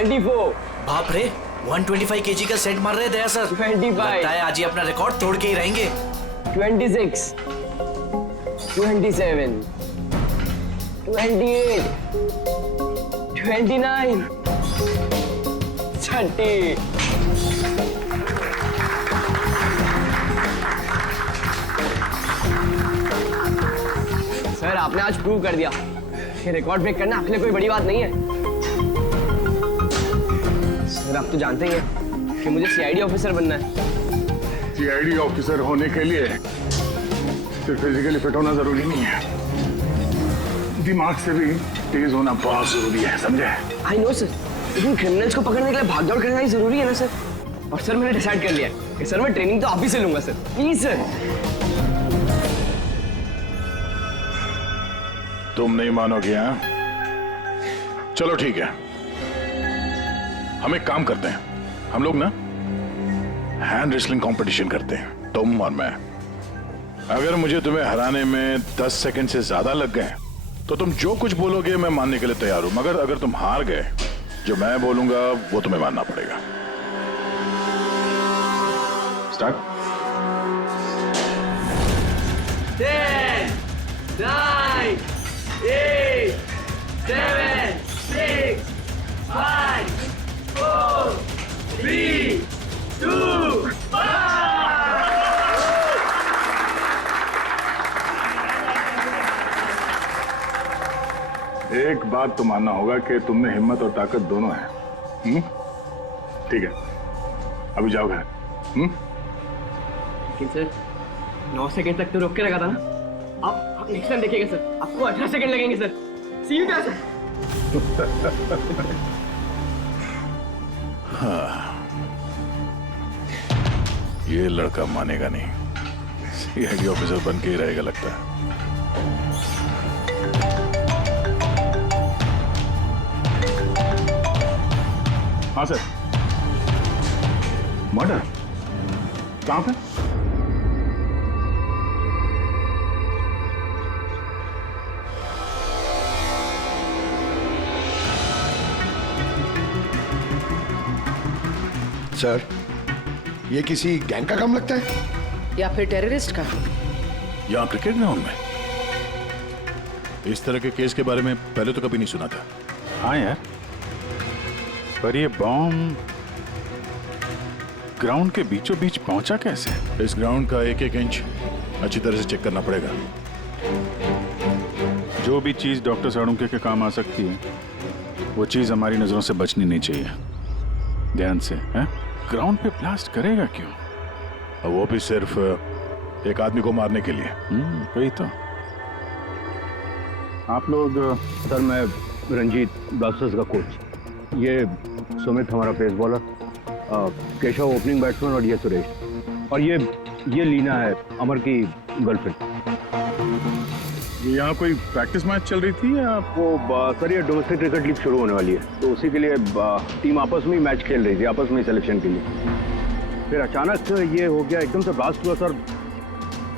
24। बाप रे, 125 kg का सेट मार रहे दया सर। 25। लगता है आज ही अपना रिकॉर्ड तोड़ के ही रहेंगे। 26, 27, 28, 29, 30। सर आपने आज प्रूव कर दिया कि रिकॉर्ड ब्रेक करना आपके लिए कोई बड़ी बात नहीं है। सर आप तो जानते ही हैं कि मुझे सीआईडी ऑफिसर बनना है। सीआईडी ऑफिसर होने के लिए सिर्फ फिजिकली फिट होना जरूरी नहीं है, दिमाग से भी तेज होना बहुत जरूरी है, समझे? आई नो सर, लेकिन क्रिमिनल्स को पकड़ने के लिए भागदौड़ करना ही जरूरी है ना सर। और सर मैंने डिसाइड कर लिया है कि सर मैं ट्रेनिंग तो आप ही से लूंगा सर, प्लीज सर। तुम नहीं मानोगे? हाँ, चलो ठीक है, हम एक काम करते हैं, हम लोग ना हैंड रेसलिंग कंपटीशन करते हैं, तुम और मैं। अगर मुझे तुम्हें हराने में 10 सेकंड से ज्यादा लग गए तो तुम जो कुछ बोलोगे मैं मानने के लिए तैयार हूं, मगर अगर तुम हार गए, जो मैं बोलूंगा वो तुम्हें मानना पड़ेगा। स्टार्ट। 10, 9, 8, 7, 6, 5, 4, 3, 2, 1। एक बात तो मानना होगा कि तुम में हिम्मत और ताकत दोनों है। ठीक है, अभी जाओ घर। लेकिन सर 9 सेकंड तक तो रोक के लगा था ना। आप नेक्स्ट टाइम देखिएगा सर, आपको 18 सेकंड लगेंगे सर। C you sir. ये लड़का मानेगा नहीं, सीआईडी ऑफिसर बन के ही रहेगा लगता है। हाँ सर। मर्डर कहाँ पे? सर, ये किसी गैंग का काम लगता है या फिर टेररिस्ट का? यहाँ क्रिकेट ग्राउंड में इस तरह के केस के बारे में पहले तो कभी नहीं सुना था। हाँ यार, पर ये बॉम्ब ग्राउंड के बीचों बीच पहुंचा कैसे? इस ग्राउंड का एक एक इंच अच्छी तरह से चेक करना पड़ेगा। जो भी चीज डॉक्टर साड़ुंके के काम आ सकती है वो चीज हमारी नजरों से बचनी नहीं चाहिए। ध्यान से, हैं? ग्राउंड पे ब्लास्ट करेगा क्यों? और वो भी सिर्फ एक आदमी को मारने के लिए। वही तो। आप लोग? सर मैं रंजीत, ब्लास्टर्स का कोच। ये सुमित हमारा pace bowler, Keshav opening batsman और ये सुरेश, और ये लीना है अमर की गर्लफ्रेंड। यहाँ कोई प्रैक्टिस मैच चल रही थी या? वो सर ये डोमेस्टिक क्रिकेट लीग शुरू होने वाली है, तो उसी के लिए टीम आपस में ही मैच खेल रही थी, आपस में ही सिलेक्शन के लिए। फिर अचानक ये हो गया, एकदम से ब्लास्ट हुआ सर।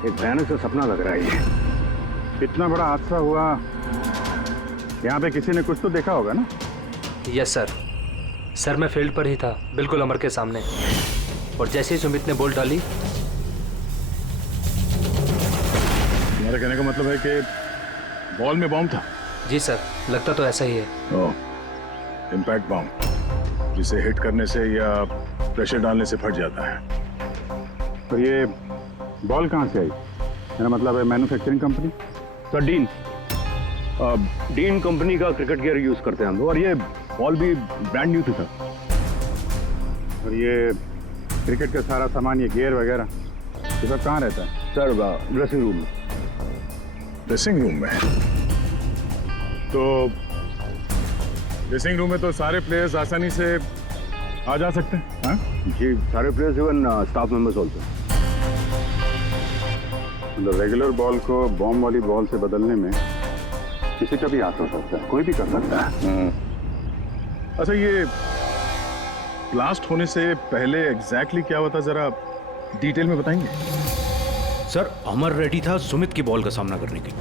एक भयानक सा सपना लग रहा है ये। इतना बड़ा हादसा हुआ, यहाँ पे किसी ने कुछ तो देखा होगा ना? Yes sir. सर मैं फील्ड पर ही था, बिल्कुल अमर के सामने, और जैसे ही सुमित ने बॉल डाली। तुम्हारे कहने का मतलब है कि बॉल में बॉम्ब था? जी सर, लगता तो ऐसा ही है। इम्पैक्ट बॉम्ब, जिसे हिट करने से या प्रेशर डालने से फट जाता है। पर ये बॉल कहाँ से आई? मेरा मतलब है manufacturing company. Sir dean company का क्रिकेट गियर यूज करते हैं हम लोग, और ये बॉल भी ब्रांड न्यू थी सर। और ये क्रिकेट का सारा सामान, ये गियर वगैरह, ये सब कहाँ रहता है? सर ड्रेसिंग रूम में। ड्रेसिंग रूम में? तो ड्रेसिंग रूम में तो सारे प्लेयर्स आसानी से आ जा सकते हैं? हाँ जी, सारे players, even staff members also. मतलब रेगुलर बॉल को बॉम्ब वाली बॉल से बदलने में किसी का भी हाथ हो सकता है, कोई भी कर सकता है। अच्छा, ये ब्लास्ट होने से पहले एग्जैक्टली क्या हुआ था, जरा डिटेल में बताएंगे? सर अमर रेडी था सुमित की बॉल का सामना करने के लिए।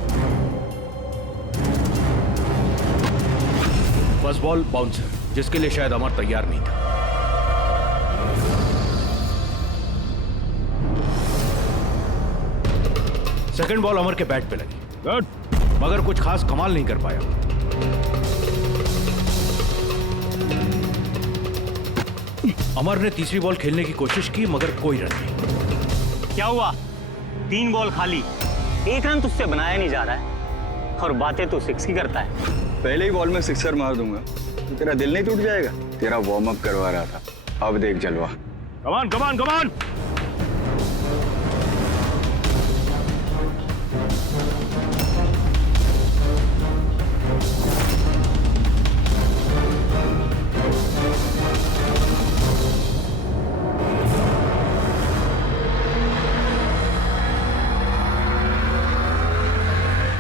फर्स्ट बॉल बाउंसर, जिसके लिए शायद अमर तैयार नहीं था। सेकंड बॉल अमर के बैट पे लगी, गुड, मगर कुछ खास कमाल नहीं कर पाया। अमर ने तीसरी बॉल खेलने की कोशिश की मगर कोई रन नहीं। क्या हुआ? 3 बॉल खाली, 1 रन तुझसे बनाया नहीं जा रहा है और बातें तो 6 की करता है। पहले ही बॉल में सिक्सर मार दूंगा तो तेरा दिल नहीं टूट जाएगा? तेरा वार्म अप करवा रहा था, अब देख जलवा। कमान कमान कमान।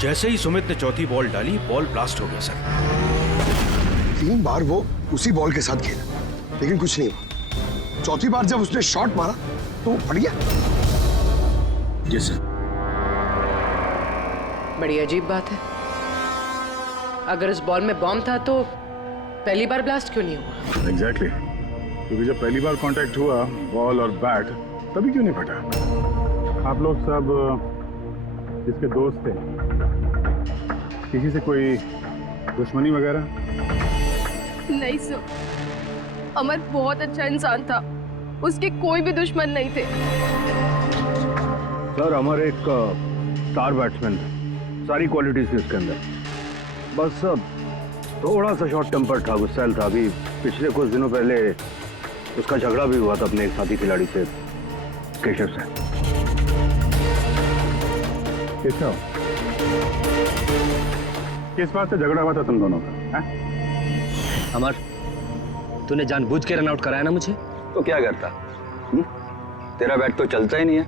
जैसे ही सुमित ने चौथी बॉल डाली, बॉल ब्लास्ट हो गया सर। 3 बार वो उसी बॉल के साथ खेला लेकिन कुछ नहीं हुआ। चौथी बार जब उसने शॉट मारा तो वो फट गया। जी सर। बड़ी अजीब बात है। अगर इस बॉल में बॉम्ब था तो पहली बार ब्लास्ट क्यों नहीं हुआ? एग्जैक्टली, क्योंकि जब पहली बार कांटेक्ट हुआ बॉल और बैट, तभी क्यों नहीं फटा? आप लोग सब जिसके दोस्त थे, किसी से कोई दुश्मनी वगैरह? नहीं सर, अमर बहुत अच्छा इंसान था, उसके कोई भी दुश्मन नहीं थे। सर अमर एक स्टार बैट्समैन था, सारी क्वालिटीज थी उसके अंदर। बस थोड़ा सा शॉर्ट टेम्पर था, गुस्सैल था। अभी पिछले कुछ दिनों पहले उसका झगड़ा भी हुआ था अपने एक साथी खिलाड़ी से, केशव से। केशव, किस बात से झगड़ा हुआ था तुम दोनों का? अमर, तूने जानबूझ के रन आउट कराया ना मुझे? तो क्या करता? तेरा बैट तो चलता ही नहीं है,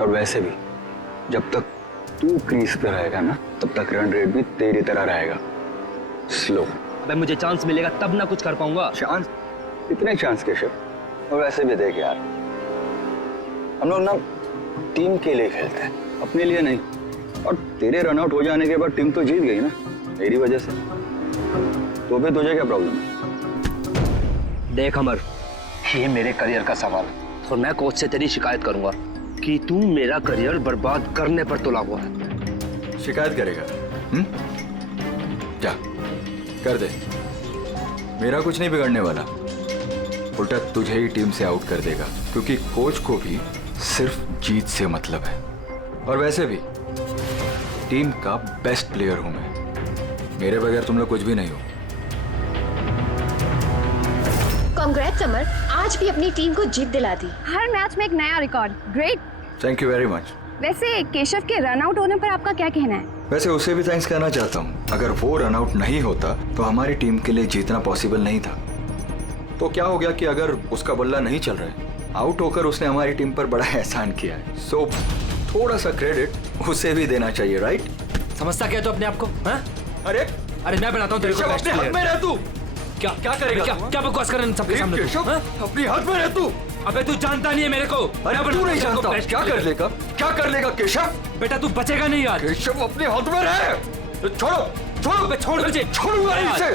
और वैसे भी जब तक तू क्रीज पे रहेगा ना, तब तक रन रेट भी तेरी तरह रहेगा, स्लो। अबे मुझे चांस मिलेगा तब ना कुछ कर पाऊंगा। चांस? इतने चांस केशव? और वैसे भी देख यार, हम लोग ना टीम के लिए खेलते हैं, अपने लिए नहीं। और तेरे रन आउट हो जाने के बाद टीम तो जीत गई ना, मेरी वजह से। तो भी तुझे क्या प्रॉब्लम है? देख अमर, ये मेरे करियर का सवाल है और मैं कोच से तेरी शिकायत करूंगा कि तू मेरा करियर बर्बाद करने पर तुला हुआ है। शिकायत करेगा? क्या कर दे, मेरा कुछ नहीं बिगड़ने वाला, उल्टा तुझे ही टीम से आउट कर देगा, क्योंकि कोच को भी सिर्फ जीत से मतलब है। और वैसे भी टीम का बेस्ट प्लेयर हूं मैं, मेरे बगैर तुम लोग कुछ भी नहीं हो। कांग्रेट्स अमर, आज भी अपनी टीम को जीत दिला दी। हर मैच में एक नया record, great. Thank you very much. वैसे केशव के रन आउट होने पर आपका क्या कहना है? वैसे उसे भी थैंक्स कहना चाहता हूँ। अगर वो रन आउट नहीं होता तो हमारी टीम के लिए जीतना पॉसिबल नहीं था। तो क्या हो गया कि अगर उसका बल्ला नहीं चल रहा है, आउट होकर उसने हमारी टीम पर बड़ा एहसान किया है। सो थोड़ा सा क्रेडिट उसे भी देना चाहिए, राइट? समझता क्या तो अपने आप को? हाँ? अरे मैं बनाता हूँ तेरे को बेस्ट अपने हाथ में रह तू। क्या क्या करेगा? क्या बकवास कर रहे हैं सबके सामने तू? हाँ? अपनी हाथ में रह तू। अबे तू जानता नहीं है मेरे को। अरे तू नहीं जानता, क्या कर लेगा? क्या कर लेगा केशव? बेटा तू बचेगा नहीं यार। केशव अपने हाथ में रहे। छोड़ो छोड़ मुझे, छोड़ूंगा इसे।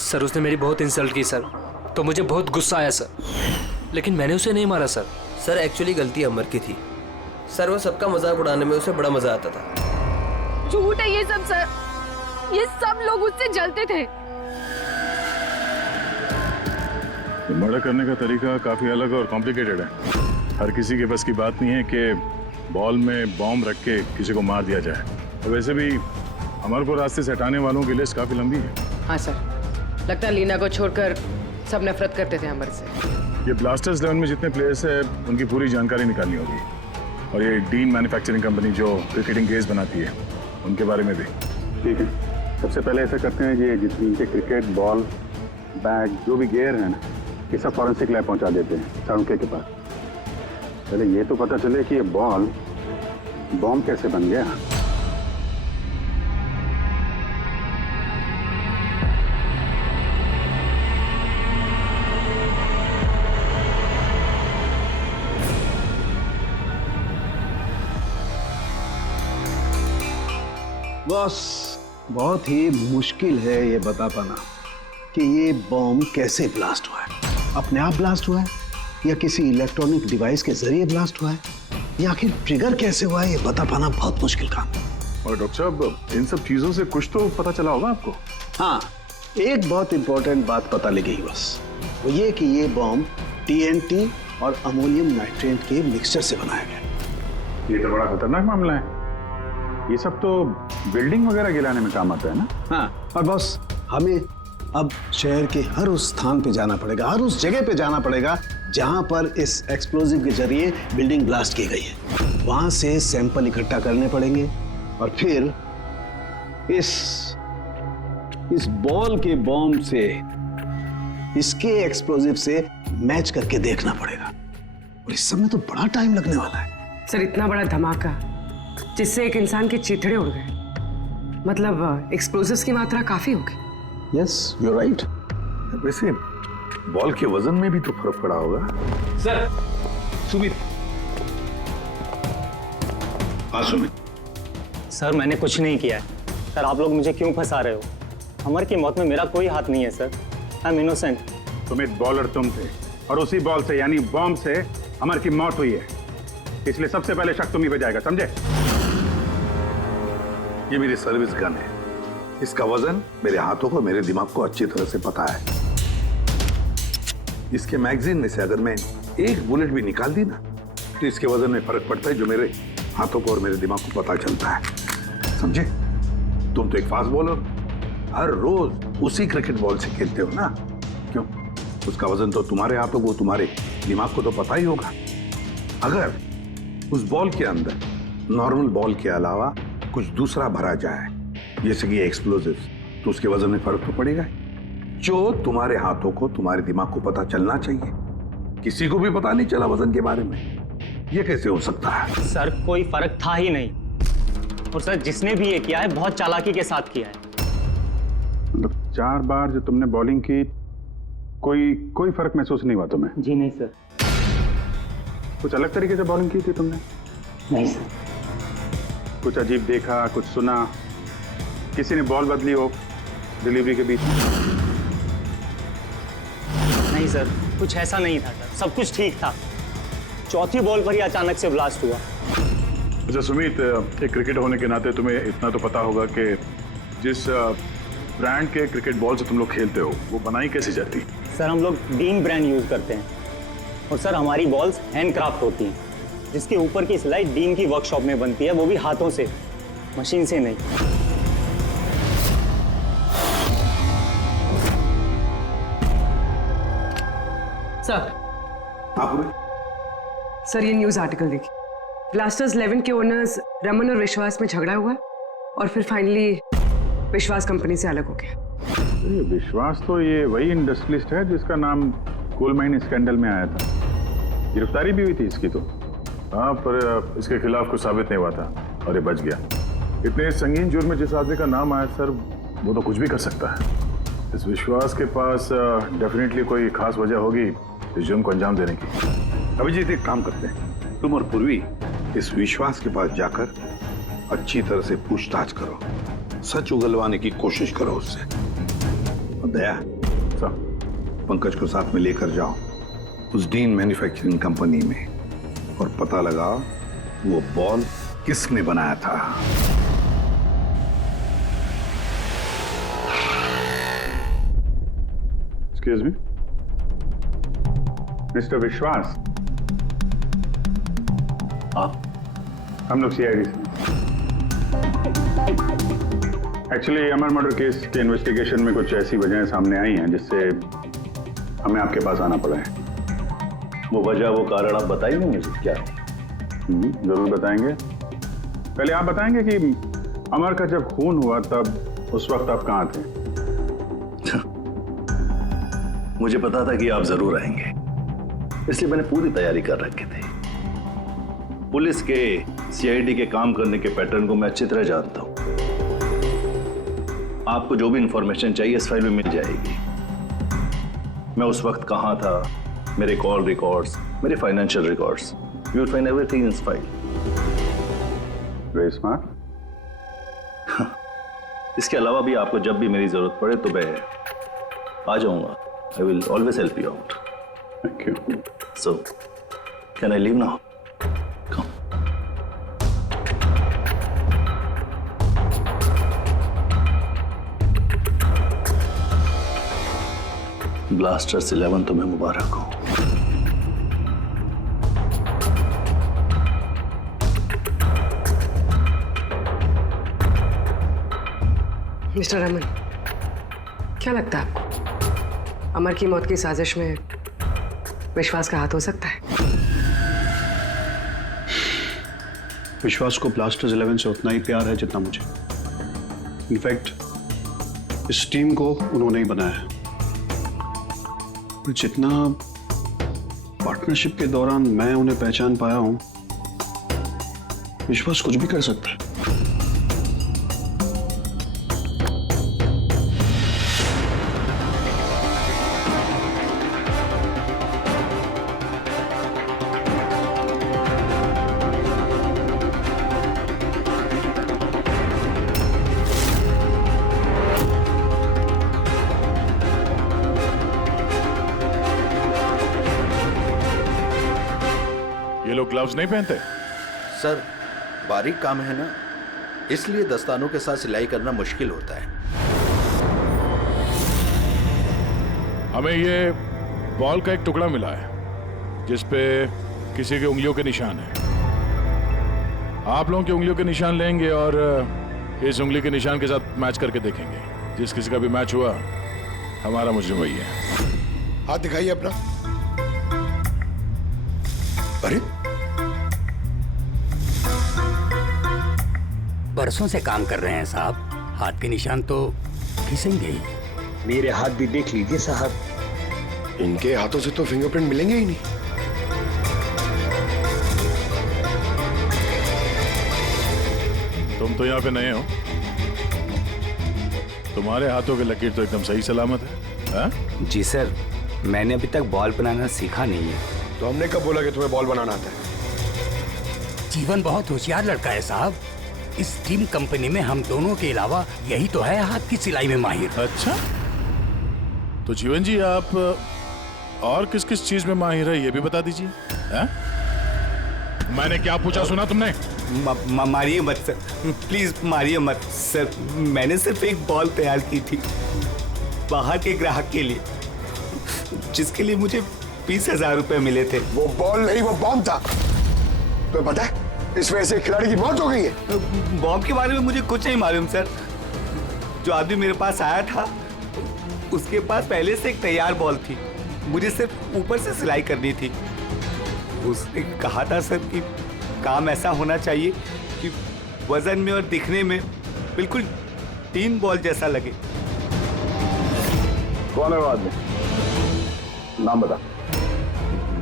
सर उसने मेरी बहुत इंसल्ट की सर, तो मुझे बहुत गुस्सा आया सर, लेकिन मैंने उसे नहीं मारा सर। सर एक्चुअली गलती अमर की थी सर, वो सबका मजाक उड़ाने में उसे बड़ा मजा आता था। झूठ है ये सब सर, ये सब लोग उससे जलते थे। मर्डर करने का तरीका काफी अलग और कॉम्प्लिकेटेड है। हर किसी के बस की बात नहीं है कि बॉल में बॉम्ब रख के किसी को मार दिया जाए। तो वैसे भी अमर को रास्ते से हटाने वालों की लिस्ट काफी लंबी है। हाँ सर, लगता है लीना को छोड़कर सब नफरत करते थे अमर से। ये ब्लास्टर्स 11 में जितने प्लेयर्स हैं उनकी पूरी जानकारी निकालनी होगी, और ये डीन मैन्युफैक्चरिंग कंपनी जो क्रिकेटिंग गेयर्स बनाती है उनके बारे में भी। ठीक है, सबसे पहले ऐसा करते हैं कि जितनी क्रिकेट बॉल बैट जो भी गेयर है ना, ये सब फॉरेंसिक लैब पहुंचा देते हैं सारुके के पास। पहले ये तो पता चले कि ये बॉल बॉम्ब कैसे बन गया। बॉस, बहुत ही मुश्किल है ये बता पाना कि ये बॉम्ब कैसे ब्लास्ट हुआ है। अपने आप ब्लास्ट हुआ है या किसी इलेक्ट्रॉनिक डिवाइस के जरिए ब्लास्ट हुआ है या आखिर ट्रिगर कैसे हुआ है, ये बता पाना बहुत मुश्किल काम है। और डॉक्टर साहब, इन सब चीजों से कुछ तो पता चला होगा आपको? हाँ, एक बहुत इंपॉर्टेंट बात पता लगी बस, वो ये कि ये बॉम्ब TNT और अमोनियम नाइट्रेट के मिक्सचर से बनाया गया। ये तो बड़ा खतरनाक मामला है। ये सब तो बिल्डिंग वगैरह गिराने में काम आता है ना? हाँ, और बॉस हमें अब शहर के हर उस स्थान पे जाना पड़ेगा, हर उस जगह पे जाना पड़ेगा जहां पर इस एक्सप्लोजिव के जरिए बिल्डिंग ब्लास्ट की गई है। वहां से सैंपल इकट्ठा करने पड़ेंगे और फिर इस बॉल के बॉम्ब से इसके एक्सप्लोजिव से मैच करके देखना पड़ेगा और इस सब में तो बड़ा टाइम लगने वाला है। सर, इतना बड़ा धमाका जिससे एक इंसान के चीथड़े उड़ गए, मतलब एक्सप्लोजिव्स की मात्रा काफी होगी। Yes, you are right. वैसे बॉल के वजन में भी तो फर्क पड़ा होगा। सर, सुमित। हाँ सुमित। सर मैंने कुछ नहीं किया है। सर आप लोग मुझे क्यों फंसा रहे हो? अमर की मौत में मेरा कोई हाथ नहीं है sir. I am innocent. Sumit, bowler तुम थे और उसी बॉल से यानी बॉम्ब से अमर की मौत हुई है, इसलिए सबसे पहले शक तुम ही पे जाएगा, समझे? ये मेरी सर्विस गन है। इसका वजन मेरे हाथों को, मेरे दिमाग को अच्छी तरह से पता है। इसके मैगजीन में से अगर मैं एक बुलेट भी निकाल दी ना तो इसके वजन में फर्क पड़ता है, जो मेरे हाथों को और मेरे दिमाग को पता चलता है, समझे? तुम तो एक फास्ट बॉलर, हर रोज उसी क्रिकेट बॉल से खेलते हो ना, क्यों? उसका वजन तो तुम्हारे हाथों को, तुम्हारे दिमाग को तो पता ही होगा। अगर उस बॉल के अंदर नॉर्मल बॉल के अलावा कुछ दूसरा भरा जाए, जैसे कि एक्सप्लोजिव, तो उसके वजन में फर्क तो पड़ेगा। जो तुम्हारे हाथों को, तुम्हारे दिमाग को पता चलना चाहिए, किसी को भी पता नहीं चला वजन के बारे में। ये कैसे हो सकता है? सर कोई फर्क था ही नहीं, और सर जिसने भी ये किया है बहुत चालाकी के साथ किया है। मतलब 4 बार जो तुमने बॉलिंग की, कोई फर्क महसूस नहीं हुआ तुम्हें? जी नहीं सर। कुछ अलग तरीके से बॉलिंग की थी तुमने? नहीं सर। कुछ अजीब देखा, कुछ सुना? किसी ने बॉल बदली हो डिलीवरी के बीच में? नहीं सर, कुछ ऐसा नहीं था सर, सब कुछ ठीक था। चौथी बॉल पर ही अचानक से ब्लास्ट हुआ। अच्छा सुमित, एक क्रिकेटर होने के नाते तुम्हें इतना तो पता होगा कि जिस ब्रांड के क्रिकेट बॉल से तुम लोग खेलते हो वो बनाई कैसे जाती? सर हम लोग डीन ब्रांड यूज करते हैं, और सर हमारी बॉल्स हैंडक्राफ्ट होती हैं, जिसके ऊपर की सिलाई डीन की वर्कशॉप में बनती है, वो भी हाथों से, मशीन से नहीं। सर ये न्यूज आर्टिकल देखिए। ब्लास्टर्स 11 के ओनर्स रमन और विश्वास में झगड़ा हुआ और फिर फाइनली विश्वास कंपनी से अलग हो गया। विश्वास तो ये वही इंडस्ट्रियलिस्ट है जिसका नाम कोल माइन स्कैंडल में आया था, गिरफ्तारी भी हुई थी इसकी तो। हाँ, पर इसके खिलाफ कुछ साबित नहीं हुआ था और ये बच गया। इतने संगीन जुर्म में जिस आदमी का नाम आया सर, वो तो कुछ भी कर सकता है। इस विश्वास के पास डेफिनेटली कोई खास वजह होगी इस जुर्म को अंजाम देने की। अभिजीत, एक काम करते हैं, तुम और पूर्वी इस विश्वास के पास जाकर अच्छी तरह से पूछताछ करो, सच उगलवाने की कोशिश करो उससे। और दया, पंकज को साथ में लेकर जाओ उस डीन मैन्युफैक्चरिंग कंपनी में और पता लगाओ वो बॉल किसने बनाया था। एक्सक्यूज मी, मिस्टर विश्वास। हम लोग CID से। एक्चुअली अमर मर्डर केस के इन्वेस्टिगेशन में कुछ ऐसी वजहें सामने आई हैं जिससे हमें आपके पास आना पड़ा है। वो वजह, वो कारण आप बताएंगे मुझे क्या है? जरूर बताएंगे। पहले आप बताएंगे कि अमर का जब खून हुआ तब उस वक्त आप कहाँ थे? मुझे पता था कि आप जरूर आएंगे, इसलिए मैंने पूरी तैयारी कर रखी थी। पुलिस के, CID के काम करने के पैटर्न को मैं अच्छी तरह जानता हूं। आपको जो भी इंफॉर्मेशन चाहिए इस फाइल में मिल जाएगी। मैं उस वक्त कहां था, मेरे कॉल रिकॉर्ड्स, मेरे financial records, you will find everything in this file. Very smart. इसके अलावा भी आपको जब भी मेरी जरूरत पड़े तो मैं आ जाऊंगा. I will always help you out. Thank you. So, can I leave now? Come. Blasters 11 तुम्हें मुबारक हो. मिस्टर रमन, क्या लगता है आपको अमर की मौत की साजिश में विश्वास का हाथ हो सकता है? विश्वास को ब्लास्टर्स 11 से उतना ही प्यार है जितना मुझे. इनफैक्ट इस टीम को उन्होंने ही बनाया है. जितना पार्टनरशिप के दौरान मैं उन्हें पहचान पाया हूं, विश्वास कुछ भी कर सकता है. ये लोग ग्लव्स नहीं पहनते? सर, बारीक काम है ना, इसलिए दस्तानों के साथ सिलाई करना मुश्किल होता है. हमें ये बॉल का एक टुकड़ा मिला है जिस पे किसी की उंगलियों के निशान है. आप लोगों की उंगलियों के निशान लेंगे और इस उंगली के निशान के साथ मैच करके देखेंगे. जिस किसी का भी मैच हुआ, हमारा मुजरिम वही है. हाथ दिखाइए अपना. अरे बरसों से काम कर रहे हैं साहब, हाथ के निशान तो खींचेंगे ही. मेरे हाथ भी देख लीजिए साहब. इनके हाथों से तो फिंगरप्रिंट मिलेंगे ही नहीं. तुम तो यहाँ पे नए हो, तुम्हारे हाथों के लकीर तो एकदम सही सलामत है. हा? जी सर, मैंने अभी तक बॉल बनाना सीखा नहीं है. तो हमने कब बोला कि तुम्हें बॉल बनाना आता है? जीवन बहुत होशियार लड़का है साहब. इस टीम कंपनी में हम दोनों के अलावा यही तो है हाथ की सिलाई में माहिर. अच्छा, तो जीवन जी आप और किस किस चीज में माहिर है ये भी बता दीजिए. मैंने क्या पूछा सुना तुमने? मारिए मत सर, प्लीज मारिए मत सर. मैंने सिर्फ एक बॉल तैयार की थी बाहर के ग्राहक के लिए, जिसके लिए मुझे 20,000 रुपए मिले थे. वो बॉल नहीं, वो बॉम्ब था. तो पता है इस वजह से खिलाड़ी की मौत हो गई है. बॉम्ब के बारे में मुझे कुछ नहीं मालूम सर. जो आदमी मेरे पास आया था उसके पास पहले से एक तैयार बॉल थी, मुझे सिर्फ ऊपर से सिलाई करनी थी. उसने कहा था सर कि काम ऐसा होना चाहिए कि वजन में और दिखने में बिल्कुल 3 बॉल जैसा लगे. कौन है वो आदमी? नाम बता.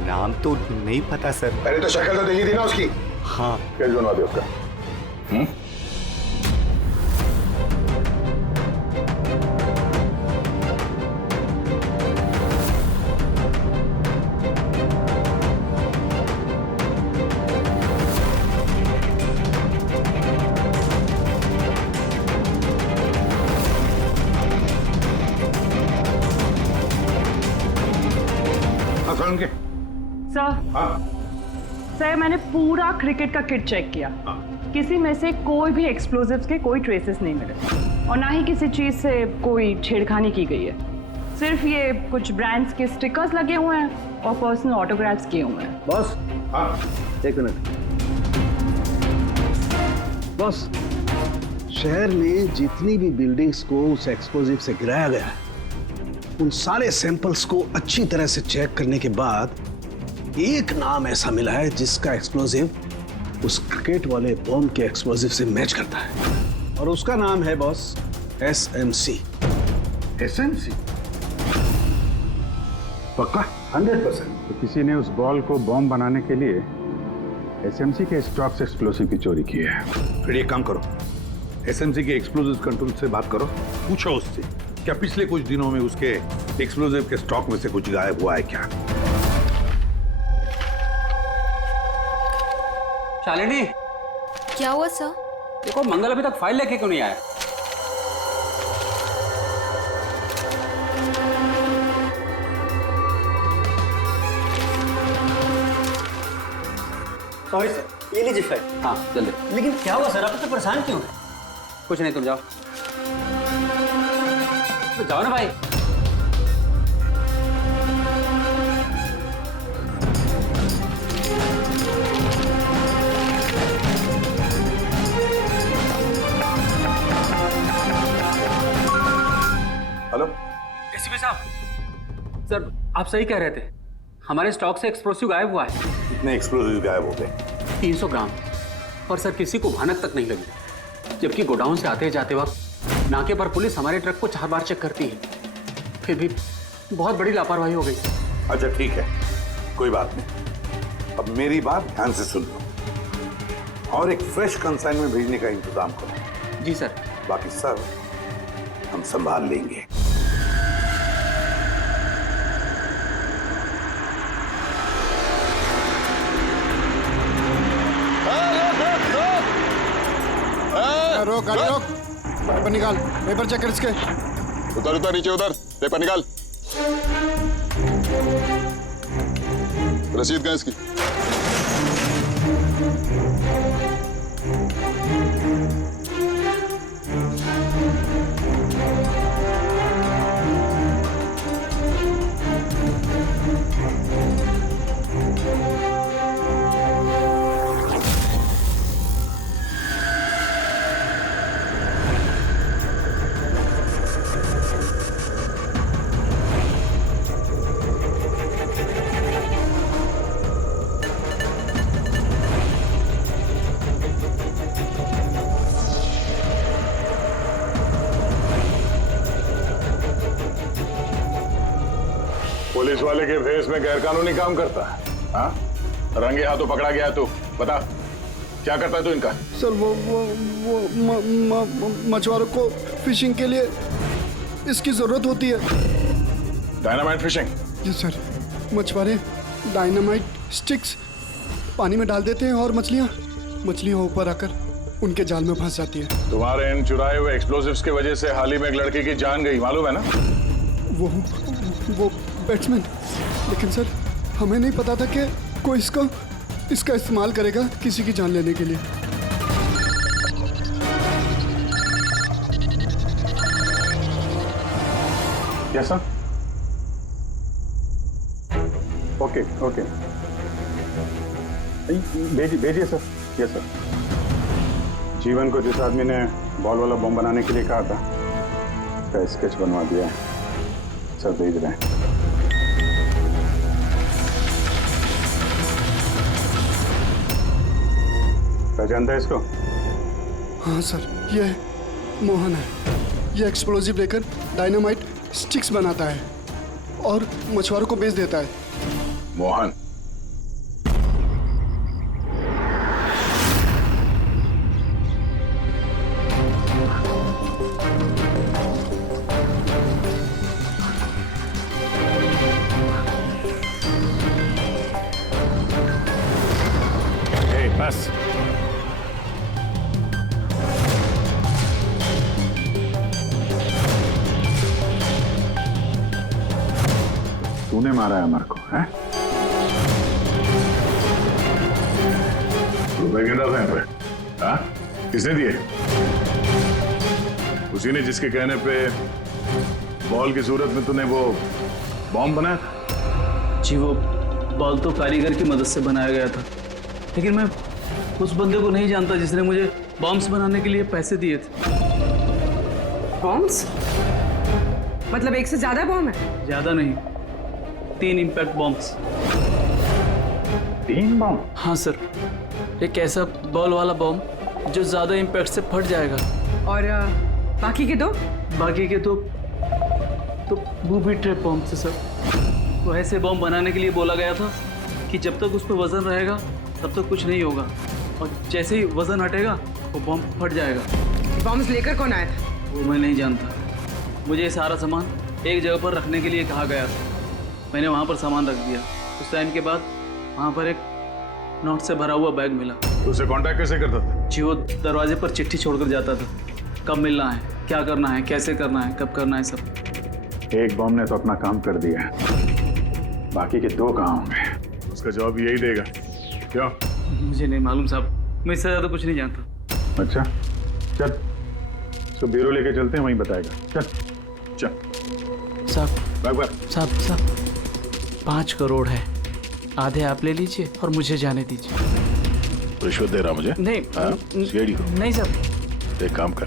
नाम तो नहीं पता सर. पहले तो शक्ल तो देखी थी ना उसकी. हाँ. केस बनवा दे उसका. सर, मैंने पूरा क्रिकेट का किट चेक किया. किसी में से कोई भी एक्सप्लोजिव्स के कोई ट्रेसेस नहीं मिले और ना ही किसी चीज से कोई छेड़खानी की गई है. सिर्फ ये कुछ ब्रांड्स के स्टिकर्स लगे हुए हैं और पर्सनल ऑटोग्राफ्स किए हुए हैं. बॉस, एक मिनट. बॉस, शहर में जितनी भी बिल्डिंग्स को उस एक्सप्लोजिव से गिराया गया है, उन सारे सैंपल्स को अच्छी तरह से चेक करने के बाद एक नाम ऐसा मिला है जिसका एक्सप्लोजिव उस क्रिकेट वाले बॉम्ब के एक्सप्लोजिव से मैच करता है. और उसका नाम है बॉस SMC. SMC? पक्का? 100%. तो किसी ने उस बॉल को बॉम्ब बनाने के लिए SMC के स्टॉक्स एक्सप्लोसिव की चोरी की है. फिर एक काम करो, SMC के एक्सप्लोजिव कंट्रोल से बात करो, पूछो उससे क्या पिछले कुछ दिनों में उसके एक्सप्लोजिव के स्टॉक में से कुछ गायब हुआ है क्या. शालिनी, क्या हुआ सर? देखो मंगल अभी तक फाइल लेके क्यों नहीं आया? सॉरी सर, ये लीजिए फाइल। हाँ जल्दी। लेकिन क्या हुआ सर, आप इतने परेशान क्यों हैं? कुछ नहीं, तुम जाओ। तो जाओ ना भाई। हेलो एसीपी साहब, सर आप सही कह रहे थे, हमारे स्टॉक से एक्सप्लोसिव गायब हुआ है। कितने एक्सप्लोसिव गायब हो गए? 300 ग्राम। और सर किसी को भनक तक नहीं लगी, जबकि गोडाउन से आते जाते वक्त नाके पर पुलिस हमारे ट्रक को 4 बार चेक करती है, फिर भी बहुत बड़ी लापरवाही हो गई। अच्छा ठीक है, कोई बात नहीं। अब मेरी बात ध्यान से सुन लो और एक फ्रेश कंसाइनमेंट भेजने का इंतजाम करो। जी सर। बाकी सब हम संभाल लेंगे। रोक गाड़ी रोक, पेपर निकाल, पेपर चेक कर इसके। उधर उधर नीचे उधर, पेपर निकाल। रसीद कहाँ इसकी? पुलिस वाले के भेस में गैरकानूनी काम करता है? हाँ, रंगे हाथों पकड़ा गया तू, बता क्या करता है तू इनका? सर वो मछुआरों को फिशिंग के लिए इसकी जरूरत होती है। Dynamite fishing? जी सर, मछुआरे डायनामाइट स्टिक्स पानी में डाल देते हैं और मछलियाँ ऊपर आकर उनके जाल में फंस जाती है। तुम्हारे इन चुराए हुए एक्सप्लोसिव्स की वजह से हाल ही में एक लड़की की जान गई, मालूम है ना? वो बैट्समैन, लेकिन सर हमें नहीं पता था कि कोई इसका इस्तेमाल करेगा किसी की जान लेने के लिए। Yes sir. ओके ओके, भेजिए सर। Yes sir. जीवन को जिस आदमी ने बॉल वाला बम बनाने के लिए कहा था, उसका स्केच बनवा दिया है सर, भेज रहे हैं। पहचानता है इसको? हाँ सर, ये मोहन है। ये एक्सप्लोजिव लेकर डायनामाइट स्टिक्स बनाता है और मछुआरों को बेच देता है। मोहन? बस तूने मारा है अमर को, हैं? रुपए गिन रहा था यहाँ पे? हाँ? किसने दिए? उसी ने जिसके कहने पे बॉल की सूरत में तूने वो बॉम्ब बनाया था? जी वो बॉल तो कारीगर की मदद से बनाया गया था, लेकिन मैं उस बंदे को नहीं जानता जिसने मुझे बॉम्ब्स बनाने के लिए पैसे दिए थे। बॉम्ब्स? मतलब एक से ज्यादा बॉम्ब है? ज्यादा नहीं, 3 इम्पैक्ट बॉम्ब्स। 3 बॉम्ब? हाँ सर, एक ऐसा बॉल वाला बॉम्ब जो ज्यादा इम्पैक्ट से फट जाएगा। और बाकी के 2? बाकी के 2 तो बूबी ट्रैप बॉम्ब थे सर। वो ऐसे बॉम्ब बनाने के लिए बोला गया था कि जब तक उस पर वजन रहेगा तब तक कुछ नहीं होगा, और जैसे ही वजन हटेगा वो बॉम्ब फट जाएगा। बॉम्ब्स लेकर कौन आया था? वो मैं नहीं जानता, मुझे ये सारा सामान एक जगह पर रखने के लिए कहा गया था। मैंने वहाँ पर सामान रख दिया। उस टाइम के बाद वहाँ पर एक नोट से भरा हुआ बैग मिला। उसे कांटेक्ट कैसे करता था? जी वो दरवाजे पर चिट्ठी छोड़कर जाता था, कब मिलना है, क्या करना है, कैसे करना है, कब करना है, सब। एक बॉम्ब ने तो अपना काम कर दिया, बाकी के 2 कहाँ होंगे? उसका जवाब यही देगा। क्यों? मुझे नहीं मालूम साहब, मैं इससे ज़्यादा कुछ नहीं जानता। अच्छा चल, इसको ब्यूरो लेके चलते हैं, वहीं बताएगा। चल चल साहब साहब 5 करोड़ है, आधे आप ले लीजिए और मुझे जाने दीजिए। रिश्वत दे रहा मुझे? नहीं सीआईडी को? नहीं साहब। एक काम कर,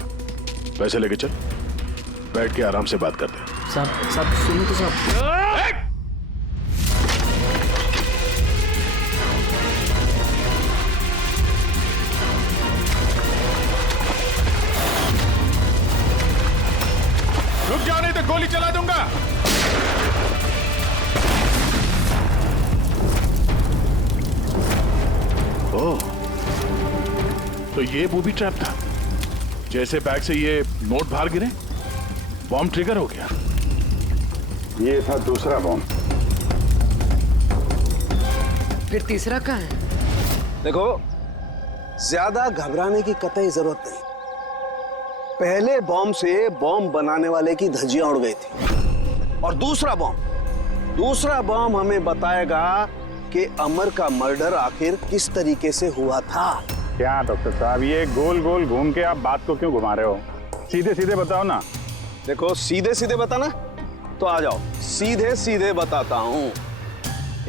पैसे लेके चल, बैठ के आराम से बात करते हैं। साहब सुनो तो साहब। रुक जाओ नहीं तो गोली चला दूंगा। ओह, तो ये बूबी ट्रैप था। जैसे बैग से ये नोट बाहर गिरे, बॉम्ब ट्रिगर हो गया। ये था दूसरा बॉम्ब। फिर तीसरा कहाँ है? देखो, ज्यादा घबराने की कतई जरूरत नहीं। पहले बॉम्ब से बॉम्ब बनाने वाले की धज्जियां उड़ गई थी, और दूसरा बॉम्ब हमें बताएगा कि अमर का मर्डर आखिर किस तरीके से हुआ था। क्या डॉक्टर साहब, ये गोल गोल घूम के आप बात को क्यों घुमा रहे हो? सीधे सीधे बताओ ना। देखो, सीधे सीधे बताना तो आ जाओ, सीधे सीधे बताता हूं,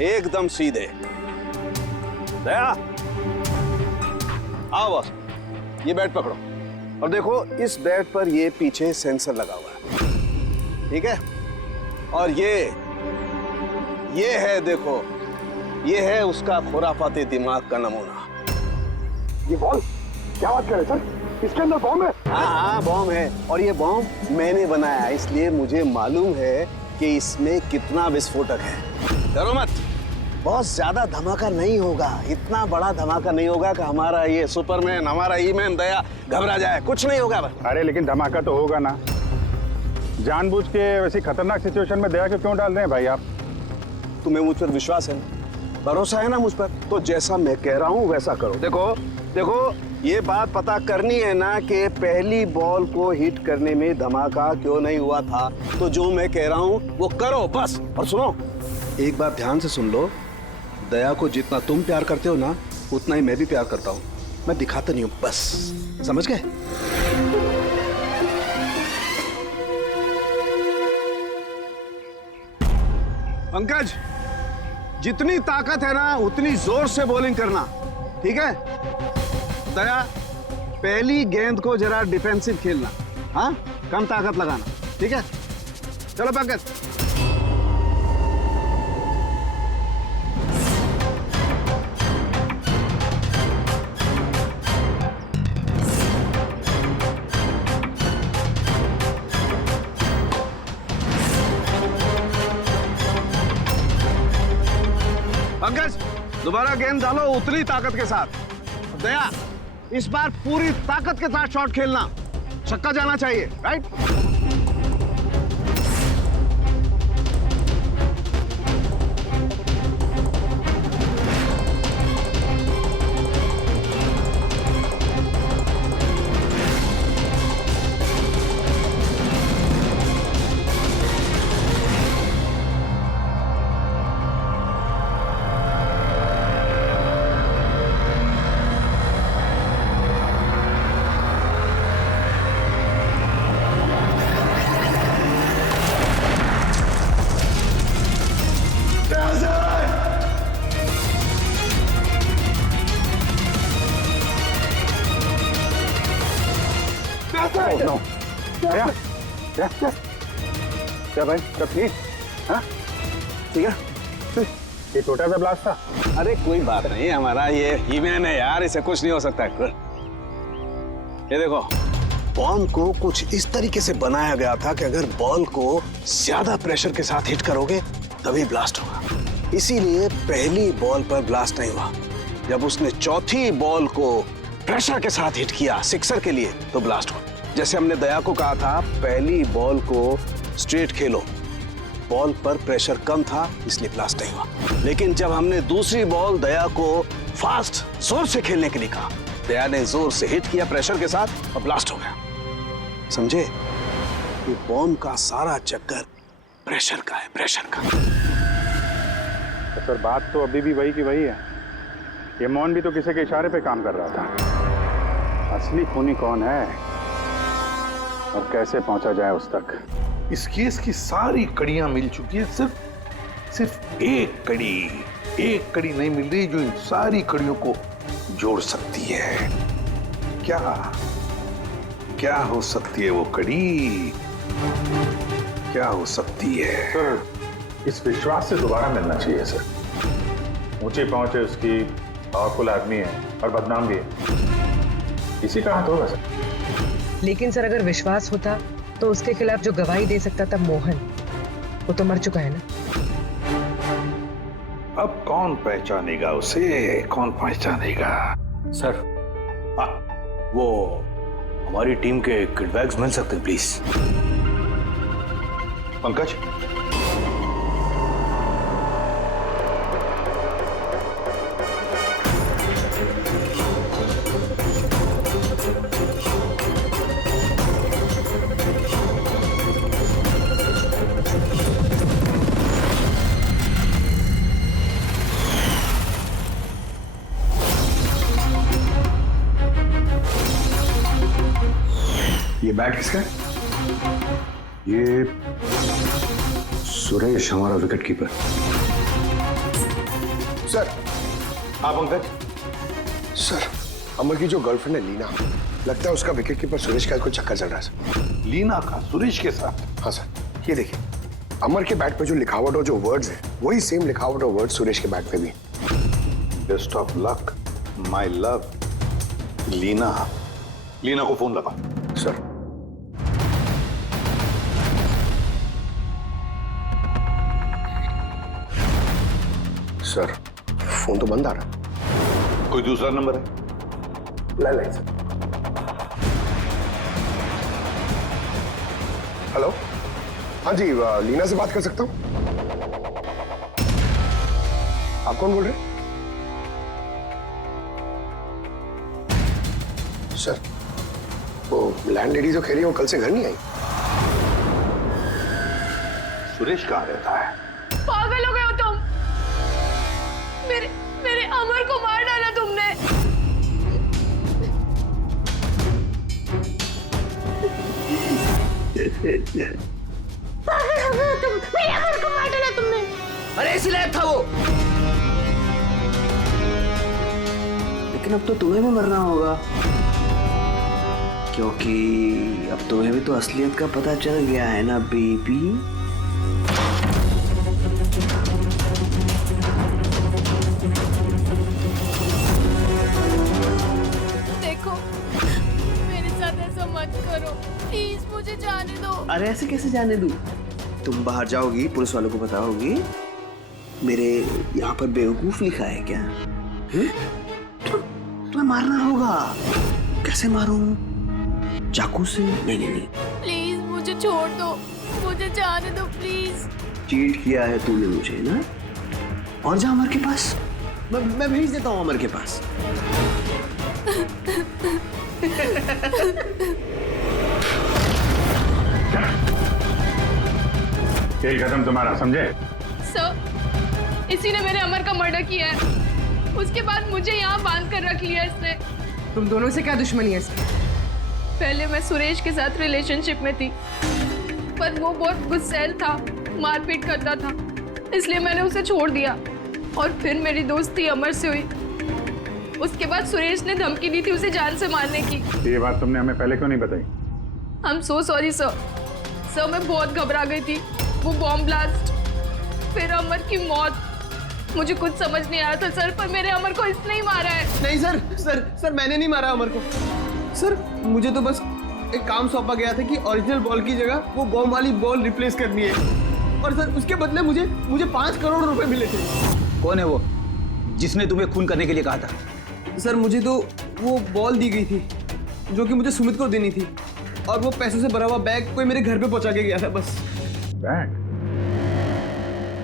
एकदम सीधे। दया, आओ बस, ये बेड पकड़ो और देखो, इस बेड पर ये पीछे सेंसर लगा हुआ है, ठीक है? और ये है, देखो, ये है उसका खुराफाती दिमाग का नमूना। ये बॉल, क्या बात कर रहे सर? इसके अंदर बॉम्ब है? हाँ, बॉम्ब है, और ये बॉम्ब मैंने बनाया, इसलिए मुझे मालूम है कि इसमें कितना विस्फोटक है। डरो मत, बहुत ज्यादा धमाका नहीं होगा, इतना बड़ा धमाका नहीं होगा कि हमारा ये सुपरमैन, हमारा ईमैन दया घबरा जाए, कुछ नहीं होगा। अरे लेकिन धमाका तो होगा ना। जानबूझ के वैसी खतरनाक सिचुएशन में दया को क्यों डाल रहे हैं भाई आप? तुम्हें मुझ पर विश्वास है, भरोसा है ना मुझ पर? तो जैसा मैं कह रहा हूँ वैसा करो। देखो, ये बात पता करनी है ना कि पहली बॉल को हिट करने में धमाका क्यों नहीं हुआ था, तो जो मैं कह रहा हूँ वो करो बस। और सुनो, एक बात ध्यान से सुन लो, दया को जितना तुम प्यार करते हो ना, उतना ही मैं भी प्यार करता हूँ। मैं दिखाता नहीं हूँ, बस समझ गए? पंकज, जितनी ताकत है ना उतनी जोर से बॉलिंग करना, ठीक है? दया, पहली गेंद को जरा डिफेंसिव खेलना, हाँ, कम ताकत लगाना, ठीक है? चलो पंकज। पंकज, दोबारा गेंद डालो उतनी ताकत के साथ। दया, इस बार पूरी ताकत के साथ शॉट खेलना, छक्का जाना चाहिए, राइट? क्या भाई, सब ठीक? हाँ, ठीक है। ये छोटा सा ब्लास्ट था। अरे कोई बात नहीं, हमारा ये ईमैन है यार, इसे कुछ नहीं हो सकता। ये देखो, बॉम्ब को कुछ इस तरीके से बनाया गया था कि अगर बॉल को ज्यादा प्रेशर के साथ हिट करोगे तभी ब्लास्ट होगा। इसीलिए पहली बॉल पर ब्लास्ट नहीं हुआ। जब उसने चौथी बॉल को प्रेशर के साथ हिट किया सिक्सर के लिए, तो ब्लास्ट हुआ। जैसे हमने दया को कहा था, पहली बॉल को स्ट्रेट खेलो, बॉल पर प्रेशर कम था इसलिए ब्लास्ट नहीं हुआ। लेकिन जब हमने दूसरी बॉल दया को फास्ट जोर से खेलने के लिए कहा, दया ने जोर से हिट किया प्रेशर के साथ और ब्लास्ट हो गया। समझे? ये बॉम्ब का सारा चक्कर प्रेशर का है, प्रेशर का। तो सर बात तो अभी भी वही की वही है। ये मोहन भी तो किसी के इशारे पे काम कर रहा था। असली खूनी कौन है और कैसे पहुंचा जाए उस तक? इस केस की सारी कड़ियां मिल चुकी है, सिर्फ एक कड़ी नहीं मिल रही जो इन सारी कड़ियों को जोड़ सकती है। क्या हो सकती है वो कड़ी? क्या हो सकती है? सर, इस विश्वास से दोबारा मिलना चाहिए सर। ऊंची पहुंच है उसकी, पावरफुल आदमी है और बदनाम भी है। इसी का हाथ होगा सर। लेकिन सर अगर विश्वास होता तो उसके खिलाफ जो गवाही दे सकता था मोहन, वो तो मर चुका है ना। अब कौन पहचानेगा उसे? कौन पहचानेगा? सर, वो हमारी टीम के किट बैग्स मिल सकते हैं प्लीज? पंकज, ये बैट किसका है? ये सुरेश, हमारा विकेट कीपर। सर। हाँ पंकज। सर, अमर की जो गर्लफ्रेंड है लीना, लगता है उसका विकेट कीपर सुरेश का कुछ चक्कर चल रहा है सर। लीना का सुरेश के साथ? हाँ सर, ये देखिए अमर के बैट पे जो लिखावट और जो वर्ड्स है वही सेम लिखावट और वर्ड सुरेश के बैट पे भी। Best of luck my love. Leena को फोन लगा। सर। सर, फोन तो बंद आ रहा। कोई दूसरा नंबर है? Line sir. हेलो, हाँ जी, लीना से बात कर सकता हूँ? आप कौन बोल रहे हैं? सर, वो लैंडलेडी जो कह रही है वो कल से घर नहीं आई। सुरेश कहाँ रहता है? पागल हो गए हो तुम? मेरे अमर को मार डाला तुमने। पागल हो गए हो तुम? मेरे अमर को मार डाला तुमने। अरे इसीलिए था वो। लेकिन अब तो तुम्हें भी मरना होगा, क्योंकि अब तुम्हें भी तो असलियत का पता चल गया है ना बेबी। देखो, मेरे साथ ऐसा मत करो प्लीज, मुझे जाने दो। अरे ऐसे कैसे जाने दूं? तुम बाहर जाओगी, पुलिस वालों को बताओगी मेरे यहाँ पर बेवकूफ लिखा है क्या? तुम्हें मारना होगा। कैसे मारूं? चाकू से? नहीं। प्लीज मुझे छोड़ दो, मुझे जाने दो प्लीज। चीट किया है तूने मुझे ना? और जा अमर के पास, मैं भेज देता हूँ अमर के पास। खेल खत्म तुम्हारा, समझे? सर, इसी ने मेरे अमर का मर्डर किया है। उसके बाद मुझे यहाँ बांध कर रख लिया इसने। तुम दोनों से क्या दुश्मनी है इसकी? पहले मैं सुरेश के साथ रिलेशनशिप में थी, पर वो बहुत गुस्सैल था, मारपीट करता था, इसलिए मैंने उसे छोड़ दिया। और फिर मेरी दोस्ती अमर से हुई। उसके बाद सुरेश ने धमकी दी थी उसे जान से मारने की। ये बात तुमने हमें पहले क्यों नहीं बताई? I'm so sorry sir. Sir मैं बहुत घबरा गई थी। वो बॉम्ब ब्लास्ट, फिर अमर की मौत, मुझे कुछ समझ नहीं आया था सर, पर मेरे अमर को इसने ही मारा है। नहीं सर, मैंने नहीं मारा अमर को। सर, मुझे तो बस एक काम सौंपा गया था कि ओरिजिनल बॉल की जगह वो बॉम्ब वाली बॉल रिप्लेस करनी है, और सर उसके बदले मुझे 5 करोड़ रुपए मिले थे। कौन है वो जिसने तुम्हें खून करने के लिए कहा था? सर, मुझे तो वो बॉल दी गई थी जो कि मुझे सुमित को देनी थी, और वो पैसों से भरा हुआ बैग कोई मेरे घर पे पहुंचा के गया था बस। बैग?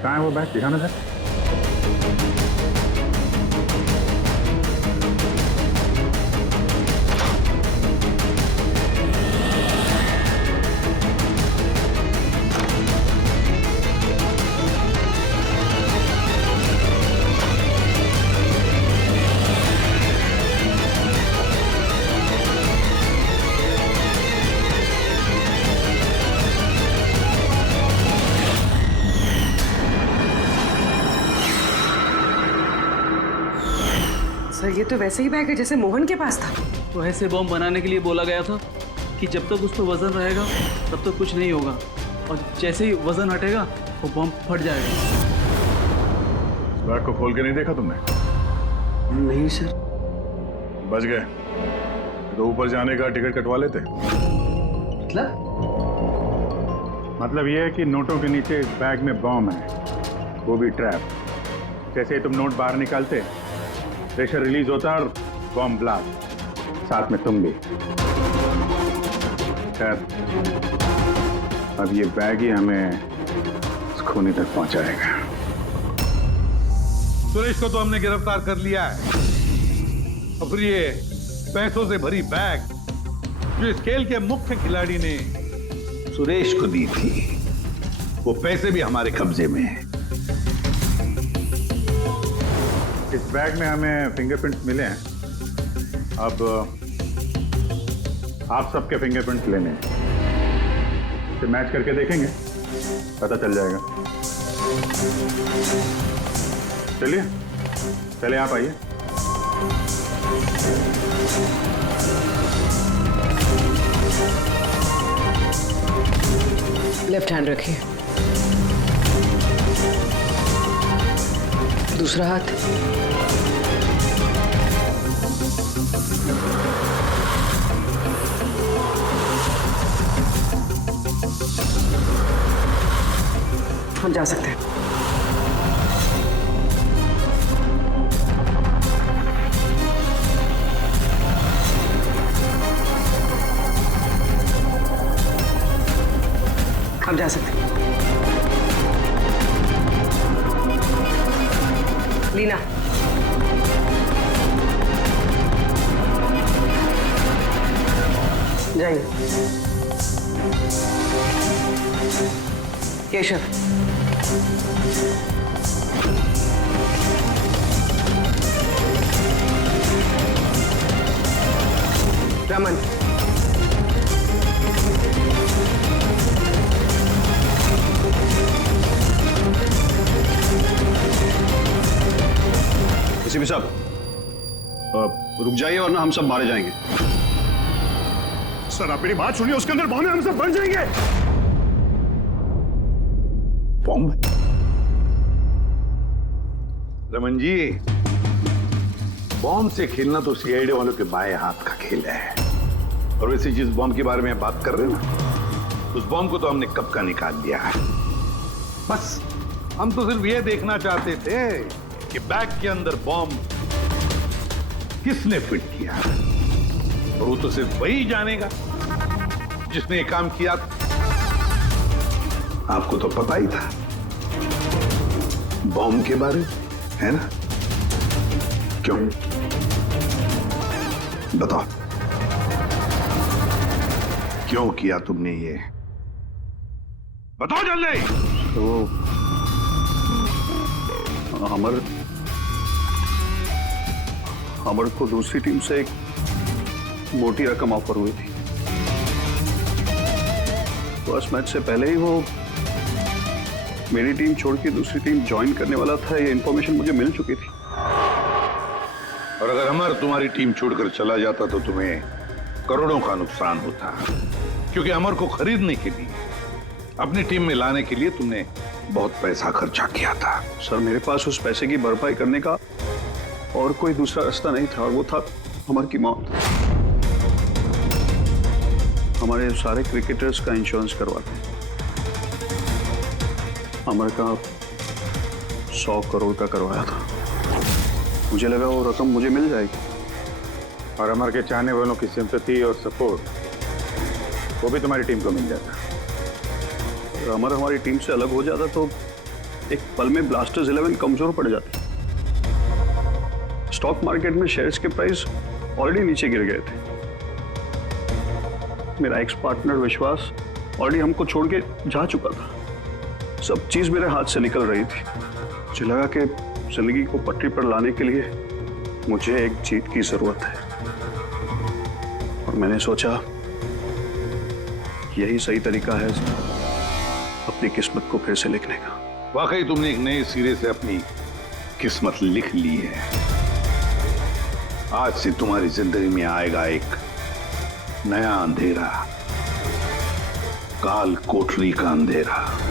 कहाँ है वो बैग? दिखाना सर। ये तो वैसे ही बैग है जैसे मोहन के पास था। तो ऐसे बॉम्ब बनाने के लिए बोला गया था कि जब तक उस पर वजन रहेगा तब तक कुछ नहीं होगा, और जैसे ही वजन हटेगा वो बॉम्ब फट जाएगा। बैग को खोल के नहीं देखा तुमने? नहीं सर। बच गए तो ऊपर जाने का टिकट कटवा लेते। मतलब ये है कि नोटों के नीचे इस बैग में बॉम्ब है, वो भी ट्रैप। जैसे ही तुम नोट बाहर निकालते, प्रेशर रिलीज होता और बॉम्ब ब्लास्ट, साथ में तुम भी। खैर, अब ये बैग ही हमें इस खूनी तक पहुंचाएगा। सुरेश को तो हमने गिरफ्तार कर लिया है, और फिर ये पैसों से भरी बैग जो इस खेल के मुख्य खिलाड़ी ने सुरेश को दी थी, वो पैसे भी हमारे कब्जे में हैं। इस बैग में हमें फिंगरप्रिंट्स मिले हैं। अब आप सबके फिंगरप्रिंट्स लेने हैं, इसे मैच करके देखेंगे, पता चल जाएगा। चलिए पहले आप आइए। लेफ्ट हैंड रखिए, दूसरा हाथ। हम जा सकते हैं। हम जा सकते हैं। लीना, जाइए। केशव, रमन, भी साहब रुक जाइए वरना हम सब मारे जाएंगे। सर आप मेरी बात सुनिए, उसके अंदर बॉम्ब है, हम सब बन जाएंगे। बॉम्ब? रमन जी, बॉम्ब से खेलना तो सीआईडी वालों के बाएं हाथ का खेल है। और वैसे जिस बॉम्ब के बारे में बात कर रहे हो ना, उस बॉम्ब को तो हमने कब का निकाल लिया है। बस हम तो सिर्फ ये देखना चाहते थे कि बैग के अंदर बॉम्ब किसने फिट किया, और वो तो सिर्फ वही जानेगा जिसने ये काम किया था। आपको तो पता ही था बॉम्ब के बारे में, है ना? क्यों बताओ, क्यों किया तुमने ये? बताओ जल्दी। तो अमर को दूसरी टीम से एक मोटी रकम ऑफर हुई थी। फर्स्ट मैच से पहले ही वो मेरी टीम छोड़ के दूसरी टीम ज्वाइन करने वाला था, ये इंफॉर्मेशन मुझे मिल चुकी थी। और अगर अमर तुम्हारी टीम छोड़कर चला जाता तो तुम्हें करोड़ों का नुकसान होता, क्योंकि अमर को खरीदने के लिए, अपनी टीम में लाने के लिए तुमने बहुत पैसा खर्चा किया था। सर मेरे पास उस पैसे की भरपाई करने का और कोई दूसरा रास्ता नहीं था, और वो था अमर की मौत। हमारे सारे क्रिकेटर्स का इंश्योरेंस करवाते हैं। अमर का 100 करोड़ का करवाया था। मुझे लगा वो रकम मुझे मिल जाएगी, और अमर के चाहने वालों की सिंपैथी और सपोर्ट वो भी तुम्हारी टीम को मिल जाता। अगर अमर हमारी टीम से अलग हो जाता तो एक पल में ब्लास्टर्स 11 कमजोर पड़ जाती। स्टॉक मार्केट में शेयर्स के प्राइस ऑलरेडी नीचे गिर गए थे। मेरा एक्स पार्टनर विश्वास ऑलरेडी हमको छोड़ के जा चुका था। सब चीज मेरे हाथ से निकल रही थी। मुझे लगा कि जिंदगी को पटरी पर लाने के लिए मुझे एक जीत की जरूरत है, और मैंने सोचा यही सही तरीका है अपनी किस्मत को फिर से लिखने का। वाकई तुमने एक नए सिरे से अपनी किस्मत लिख ली है। आज से तुम्हारी जिंदगी में आएगा एक नया अंधेरा, काल कोठरी का अंधेरा।